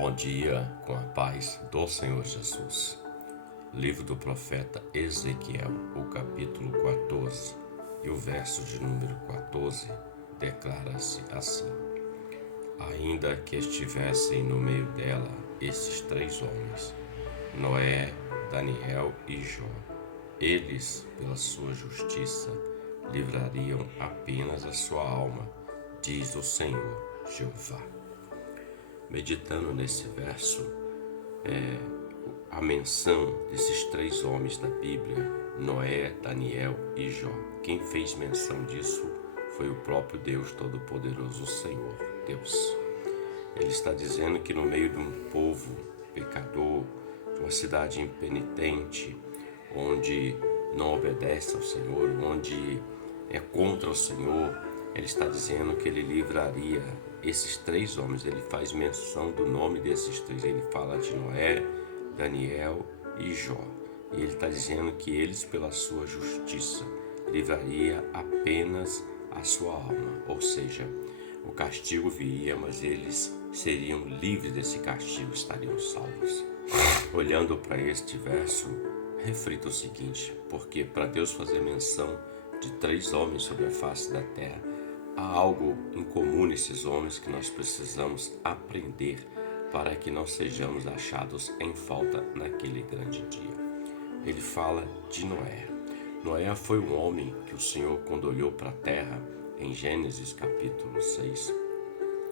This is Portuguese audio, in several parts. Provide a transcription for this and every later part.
Bom dia, com a paz do Senhor Jesus. Livro do profeta Ezequiel, o capítulo 14 e o verso de número 14 declara-se assim: Ainda que estivessem no meio dela esses três homens, Noé, Daniel e Jó, eles, pela sua justiça, livrariam apenas a sua alma, diz o Senhor Jeová. Meditando nesse verso, a menção desses três homens da Bíblia, Noé, Daniel e Jó. Quem fez menção disso foi o próprio Deus Todo-Poderoso, o Senhor Deus. Ele está dizendo que no meio de um povo pecador, de uma cidade impenitente, onde não obedece ao Senhor, onde é contra o Senhor, ele está dizendo que ele livraria esses três homens. Ele faz menção do nome desses três. Ele fala de Noé, Daniel e Jó. E ele está dizendo que eles, pela sua justiça, livraria apenas a sua alma. Ou seja, o castigo viria, mas eles seriam livres desse castigo, estariam salvos. Olhando para este verso, reflita o seguinte: porque para Deus fazer menção de três homens sobre a face da terra, há algo em comum nesses homens que nós precisamos aprender para que não sejamos achados em falta naquele grande dia. Ele fala de Noé. Noé foi um homem que o Senhor, quando olhou para a terra, em Gênesis capítulo 6,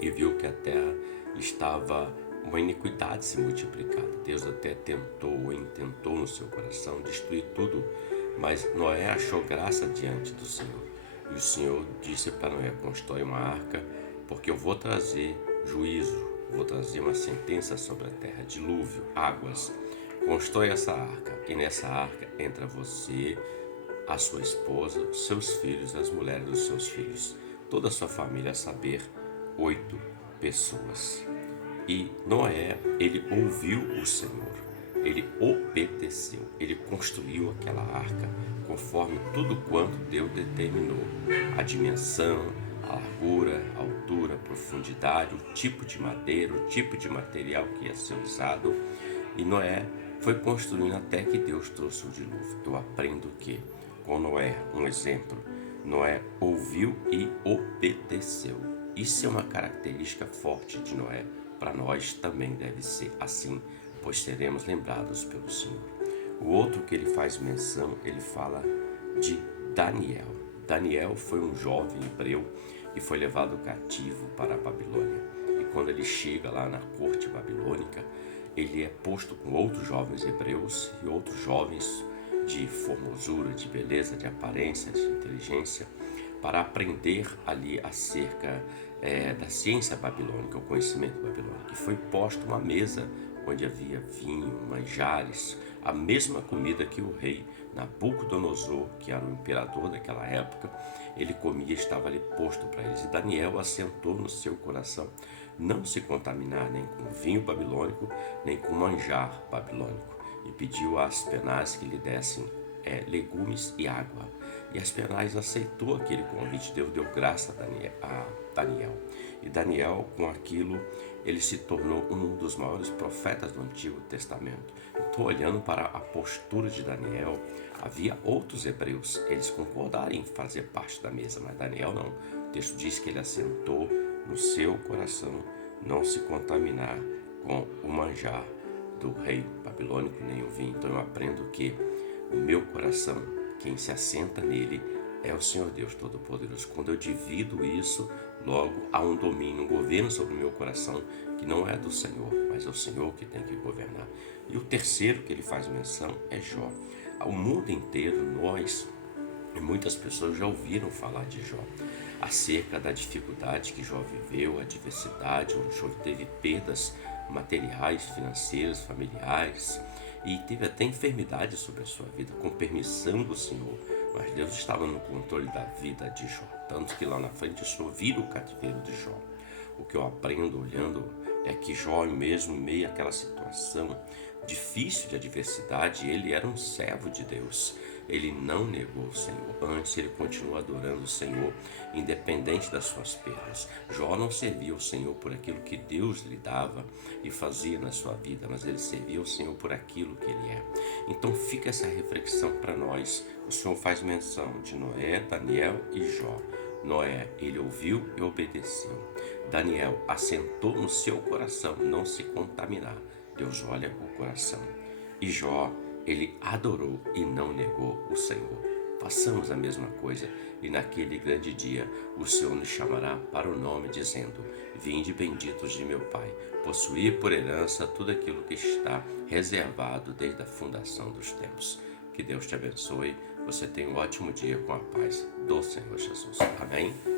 e viu que a terra estava uma iniquidade se multiplicada. Deus até tentou ou intentou no seu coração destruir tudo, mas Noé achou graça diante do Senhor. E o Senhor disse para Noé: constrói uma arca, porque eu vou trazer juízo, vou trazer uma sentença sobre a terra, dilúvio, águas. Constrói essa arca, e nessa arca entra você, a sua esposa, os seus filhos, as mulheres dos seus filhos, toda a sua família, a saber, 8 pessoas. E Noé, ele ouviu o Senhor, ele obedeceu, ele construiu aquela arca conforme tudo quanto Deus determinou: a dimensão, a largura, a altura, a profundidade, o tipo de madeira, o tipo de material que ia ser usado. E Noé foi construindo até que Deus trouxe o dilúvio. Eu aprendo que com Noé, um exemplo, Noé ouviu e obedeceu. Isso é uma característica forte de Noé. Para nós também deve ser assim, pois seremos lembrados pelo Senhor. O outro que ele faz menção, ele fala de Daniel. Daniel foi um jovem hebreu e foi levado cativo para a Babilônia. E quando ele chega lá na corte babilônica, ele é posto com outros jovens hebreus e outros jovens de formosura, de beleza, de aparência, de inteligência, para aprender ali acerca da ciência babilônica, o conhecimento babilônico. E foi posto uma mesa onde havia vinho, manjares, a mesma comida que o rei Nabucodonosor, que era o imperador daquela época, ele comia, estava ali posto para eles. E Daniel assentou no seu coração não se contaminar nem com vinho babilônico, nem com manjar babilônico, e pediu a Aspenaz que lhe dessem legumes e água. E Aspenaz aceitou aquele convite. Deus deu graça a Daniel. E Daniel, com aquilo, ele se tornou um dos maiores profetas do Antigo Testamento. Estou olhando para a postura de Daniel. Havia outros hebreus, eles concordaram em fazer parte da mesa, mas Daniel não. O texto diz que ele assentou no seu coração não se contaminar com o manjar do rei babilônico, nem o vinho. Então eu aprendo que o meu coração, quem se assenta nele, é o Senhor Deus Todo-Poderoso. Quando eu divido isso, logo há um domínio, um governo sobre o meu coração que não é do Senhor, mas é o Senhor que tem que governar. E o terceiro que ele faz menção é Jó. O mundo inteiro, nós e muitas pessoas já ouviram falar de Jó, acerca da dificuldade que Jó viveu, a adversidade, onde Jó teve perdas materiais, financeiras, familiares, e teve até enfermidade sobre a sua vida, com permissão do Senhor. Mas Deus estava no controle da vida de Jó, tanto que lá na frente o Senhor vira o cativeiro de Jó. O que eu aprendo olhando é que Jó, mesmo em meio àquela situação difícil de adversidade, ele era um servo de Deus. Ele não negou o Senhor, antes ele continuou adorando o Senhor, independente das suas perdas. Jó não servia o Senhor por aquilo que Deus lhe dava e fazia na sua vida, mas ele servia o Senhor por aquilo que ele é. Então fica essa reflexão para nós. O Senhor faz menção de Noé, Daniel e Jó. Noé, ele ouviu e obedeceu. Daniel assentou no seu coração não se contaminar. Deus olha o coração. E Jó, ele adorou e não negou o Senhor. Façamos a mesma coisa e naquele grande dia o Senhor nos chamará para o nome, dizendo: vinde benditos de meu Pai, possuí por herança tudo aquilo que está reservado desde a fundação dos tempos. Que Deus te abençoe. Você tenha um ótimo dia com a paz do Senhor Jesus. Amém?